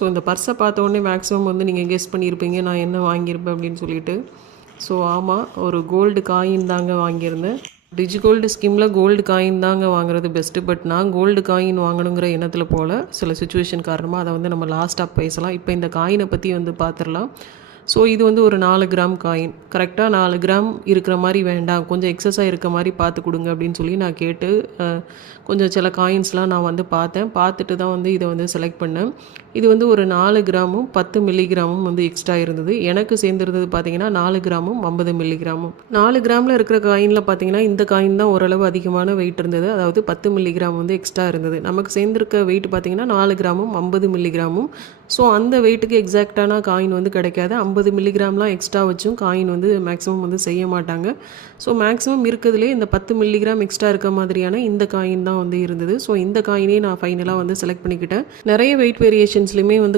So இந்த பர்ஸை பார்த்த உடனே மேக்ஸிமம் வந்து நீங்கள் கெஸ் பண்ணியிருப்பீங்க நான் என்ன வாங்கியிருப்பேன் அப்படின்னு சொல்லிட்டு. ஸோ ஆமாம், ஒரு கோல்டு காயின் தாங்க வாங்கியிருந்தேன். டிஜிகோல்டு ஸ்கீமில் கோல்டு காயின் தாங்க வாங்குறது பெஸ்ட்டு. பட் நான் கோல்டு காயின் வாங்கணுங்கிற எண்ணத்தில் போல் சில சுச்சுவேஷன் காரணமாக அதை வந்து நம்ம லாஸ்ட்டாக பேசலாம். இப்போ இந்த காயினை பற்றி வந்து பார்த்துடலாம். ஸோ இது வந்து ஒரு 4 கிராம் காயின். கரெக்டாக 4 கிராம் இருக்கிற மாதிரி வேண்டாம், கொஞ்சம் எக்ஸஸாக இருக்க மாதிரி பார்த்து கொடுங்க அப்படின்னு சொல்லி நான் கேட்டு கொஞ்சம் சில காயின்ஸ்லாம் நான் வந்து பார்த்துட்டு தான் வந்து இதை வந்து செலக்ட் பண்ணேன். இது வந்து ஒரு 4 கிராமும் 10 மில்லிகிராமும் வந்து எக்ஸ்ட்ரா இருந்தது. எனக்கு சேர்ந்துருந்தது பார்த்தீங்கன்னா 4 கிராமும் 50 மில்லிகிராமும். 4 கிராமில் இருக்கிற காயினில் பார்த்தீங்கன்னா இந்த காயின் தான் ஓரளவு அதிகமான வெயிட் இருந்தது. அதாவது 10 மில்லிகிராம் வந்து எக்ஸ்ட்ரா இருந்தது. நமக்கு சேர்ந்துருக்க வெயிட் பார்த்தீங்கன்னா 4 கிராமும் 50 மில்லிகிராமும். ஸோ அந்த வெயிட்டுக்கு எக்ஸாக்டான காயின் வந்து கிடைக்காது. 50 மில்லிகிராம்லாம் எக்ஸ்ட்ரா வச்சும் காயின் வந்து மேக்ஸிமம் வந்து செய்ய மாட்டாங்க. ஸோ மேக்ஸிமம் இருக்கிறதுலே இந்த 10 மில்லிகிராம் எக்ஸ்ட்ரா இருக்க மாதிரியான இந்த காயின் தான் வந்து இருந்தது. ஸோ இந்த காயினே நான் ஃபைனலாக வந்து செலக்ட் பண்ணிக்கிட்டேன். நிறைய வெயிட் வேரியேஷன்ஸ்லையுமே வந்து